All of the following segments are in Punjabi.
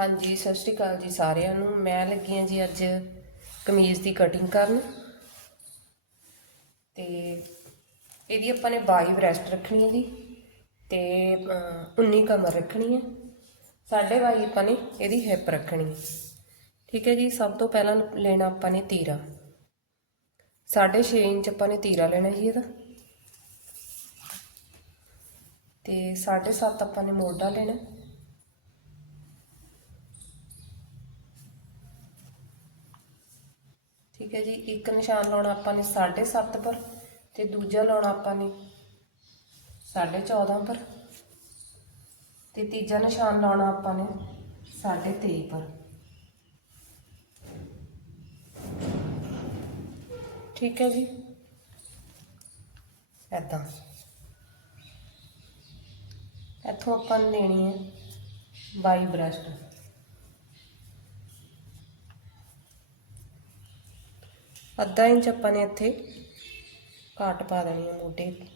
ਹਾਂਜੀ, ਸਤਿ ਸ਼੍ਰੀ ਅਕਾਲ ਜੀ ਸਾਰਿਆਂ ਨੂੰ। ਮੈਂ ਲੱਗੀ ਹਾਂ ਜੀ ਅੱਜ ਕਮੀਜ਼ ਦੀ ਕਟਿੰਗ ਕਰਨ। ਤੇ ਇਹਦੀ ਆਪਾਂ ਨੇ 22 ਬ੍ਰੈਸਟ ਰੱਖਣੀ ਹੈ ਜੀ ਤੇ 19 ਕਮਰ ਰੱਖਣੀ ਹੈ। ਸਾਢੇ 22 ਆਪਾਂ ਨੇ ਇਹਦੀ ਹਿੱਪ ਰੱਖਣੀ ਹੈ। ਠੀਕ ਹੈ ਜੀ, ਸਭ ਤੋਂ ਪਹਿਲਾਂ ਲੈਣਾ ਆਪਾਂ ਨੇ ਤੀਰਾ। 6.5 ਇੰਚ ਆਪਾਂ ਨੇ ਤੀਰਾ ਲੈਣਾ ਜੀ ਇਹਦਾ। ਤੇ 7.5 ਆਪਾਂ ਨੇ ਮੋਢਾ ਲੈਣਾ ਠੀਕ ਹੈ ਜੀ, ਇੱਕ ਨਿਸ਼ਾਨ ਲਾਉਣਾ ਆਪਾਂ ਨੇ 7.5 ਪਰ ਤੇ ਦੂਜਾ ਲਾਉਣਾ ਆਪਾਂ ਨੇ 14.5 ਪਰ ਤੇ ਤੀਜਾ ਨਿਸ਼ਾਨ ਲਾਉਣਾ ਆਪਾਂ ਨੇ 23 ਪਰ। ਠੀਕ ਹੈ ਜੀ? ਐਦਾਂ ਇੱਥੋਂ ਆਪਾਂ ਨੇ ਲੈਣੀ ਹੈ ਬਾਈ ਬ੍ਰਸ਼ਟ। ਅੱਧਾ ਇੰਚ ਆਪਾਂ ਨੇ ਇੱਥੇ ਕਾਟ ਪਾ ਦੇਣੀ ਹੈ ਮੋਢੇ ਤੇ।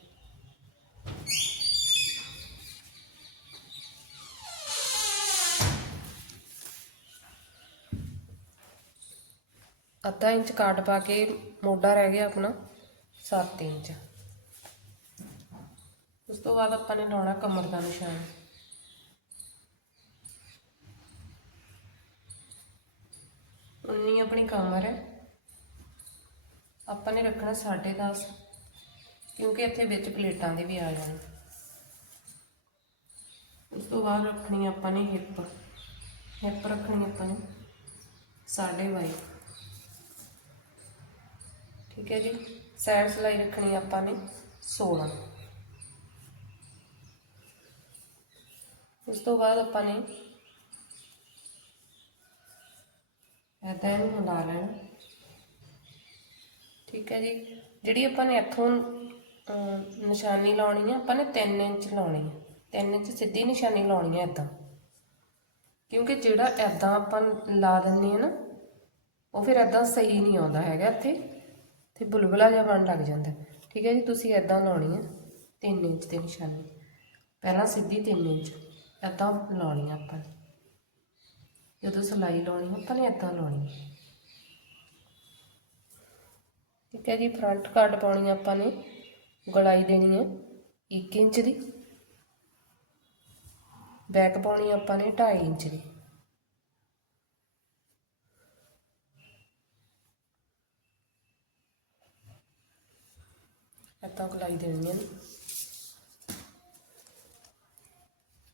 ਅੱਧਾ ਇੰਚ ਕਾਟ ਪਾ ਕੇ ਮੋਢਾ ਰਹਿ ਗਿਆ ਆਪਣਾ 7 ਇੰਚ। ਉਸ ਤੋਂ ਬਾਅਦ ਆਪਾਂ ਨੇ ਲਾਉਣਾ ਕਮਰ ਦਾ ਨਿਸ਼ਾਨ। ਉਨੀ ਆਪਣੀ ਕਮਰ ਹੈ। ਆਪਾਂ ਨੇ ਰੱਖਣਾ 10.5 ਕਿਉਂਕਿ ਇੱਥੇ ਵਿੱਚ ਪਲੇਟਾਂ ਦੇ ਵੀ ਆ ਜਾਣ। ਉਸ ਤੋਂ ਬਾਅਦ ਰੱਖਣੀ ਆਪਾਂ ਨੇ ਹਿੱਪ। ਹਿੱਪ ਰੱਖਣੀ ਆਪਾਂ ਨੇ 22.5 ਠੀਕ ਹੈ ਜੀ? ਸਾਈਡ ਸਲਾਈ ਰੱਖਣੀ ਆਪਾਂ ਨੇ 16 ਉਸ ਤੋਂ ਬਾਅਦ ਆਪਾਂ ਨੇ ਐਦਾਂ ਇਹਨੂੰ ਹਿਲਾ ਲੈਣਾ। ਠੀਕ ਹੈ ਜੀ। ਜਿਹੜੀ ਆਪਾਂ ਨੇ ਇੱਥੋਂ ਨਿਸ਼ਾਨੀ ਲਾਉਣੀ ਆ, ਆਪਾਂ ਨੇ 3 ਇੰਚ ਲਾਉਣੀ ਆ। 3 ਇੰਚ ਸਿੱਧੀ ਨਿਸ਼ਾਨੀ ਲਾਉਣੀ ਆ ਇਦਾਂ ਕਿਉਂਕਿ ਜਿਹੜਾ ਐਦਾਂ ਆਪਾਂ ਲਾ ਦਿੰਨੇ ਆ ਨਾ, ਉਹ ਫਿਰ ਐਦਾਂ ਸਹੀ ਨਹੀਂ ਆਉਂਦਾ ਹੈਗਾ ਇੱਥੇ। ਤੇ ਬੁਲਬੁਲਾ ਜਿਹਾ ਬਣ ਲੱਗ ਜਾਂਦਾ। ਠੀਕ ਹੈ ਜੀ, ਤੁਸੀਂ ਐਦਾਂ ਲਾਉਣੀ ਆ 3 ਇੰਚ ਦੀ ਨਿਸ਼ਾਨੀ। ਪਹਿਲਾਂ ਸਿੱਧੀ 3 ਇੰਚ ਐਦਾਂ ਲਾਉਣੀ ਆ ਆਪਾਂ ਜਦੋਂ ਸਲਾਈ ਲਾਉਣੀ ਆਪਾਂ ਨੇ ਐਦਾਂ ਲਾਉਣੀ ਆ ਠੀਕ ਹੈ ਜੀ ਫਰੰਟ ਕੱਟ ਪਾਉਣੀ ਆਪਾਂ ਨੇ, ਗਲਾਈ ਦੇਣੀ ਹੈ 1 ਇੰਚ ਦੀ। ਬੈਕ ਪਾਉਣੀ ਆਪਾਂ ਨੇ 2.5 ਇੰਚ ਦੀ। ਇੱਦਾਂ ਗਲਾਈ ਦੇਣੀ ਹੈ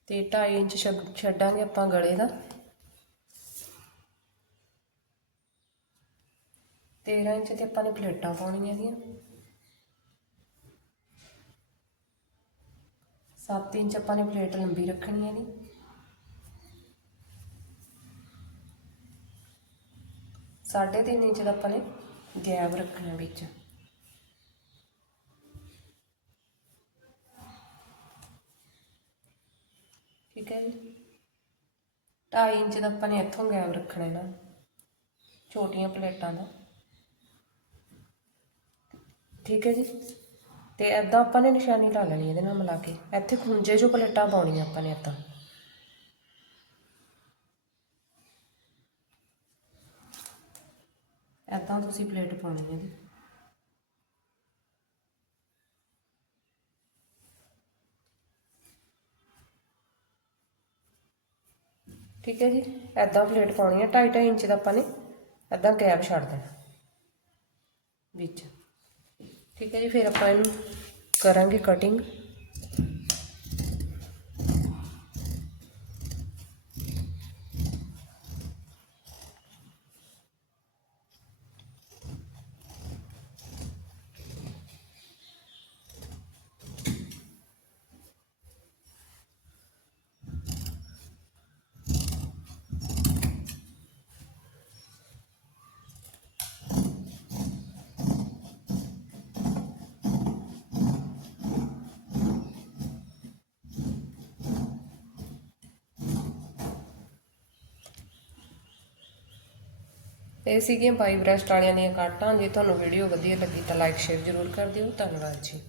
ਤੇ 2.5 ਇੰਚ ਛੱਡ- ਛੱਡਾਂਗੇ ਆਪਾਂ ਗਲੇ ਦਾ। 13 ਇੰਚ ਤੇ ਆਪਾਂ ਨੇ ਪਲੇਟਾਂ ਪਾਉਣੀਆਂ ਇਹਦੀਆਂ 7 ਇੰਚ ਆਪਾਂ ਨੇ ਪਲੇਟ ਲੰਬੀ ਰੱਖਣੀ ਹੈ ਇਹਦੀ ਸਾਢੇ ਤਿੰਨ ਇੰਚ ਦਾ ਆਪਾਂ ਨੇ ਗੈਪ ਰੱਖਣਾ ਵਿੱਚ। ਠੀਕ ਹੈ ਜੀ। 2.5 ਇੰਚ ਦਾ ਆਪਾਂ ਨੇ ਇੱਥੋਂ ਗੈਪ ਰੱਖਣਾ ਇਹਨਾਂ ਛੋਟੀਆਂ ਪਲੇਟਾਂ ਦਾ। ਠੀਕ ਹੈ ਜੀ? ਤੇ ਐਦਾਂ ਆਪਾਂ ਨੇ ਨਿਸ਼ਾਨੀ ਲਾ ਲੈਣੀ ਇਹਦੇ ਨਾਲ ਮਿਲਾ ਕੇ। ਇੱਥੇ ਖੁੰਝੇ ਜੋ ਪਲੇਟਾਂ ਪਾਉਣੀਆਂ ਆਪਾਂ ਨੇ ਐਦਾਂ ਐਦਾਂ ਤੁਸੀਂ ਪਲੇਟ ਪਾਉਣੀ ਹੈ ਜੀ। ਠੀਕ ਹੈ ਜੀ? ਐਦਾਂ ਪਲੇਟ ਪਾਉਣੀ ਹੈ 2.5 ਇੰਚ ਦਾ ਆਪਾਂ ਨੇ ਐਦਾਂ ਗੈਪ ਛੱਡ ਦੇਣਾ। ਵਿੱਚ। ਠੀਕ ਹੈ ਜੀ ਫਿਰ ਆਪਾਂ ਇਹਨੂੰ ਕਰਾਂਗੇ ਕਟਿੰਗ ਇਹ ਸੀਗੀਆਂ ਬਾਈ ਬ੍ਰੈਸਟ ਵਾਲਿਆਂ ਦੀਆਂ ਕਾਟਾਂ ਜੇ ਤੁਹਾਨੂੰ ਵੀਡੀਓ ਵਧੀਆ ਲੱਗੀ ਤਾਂ ਲਾਈਕ ਸ਼ੇਅਰ ਜ਼ਰੂਰ ਕਰ ਦਿਓ। ਧੰਨਵਾਦ ਜੀ।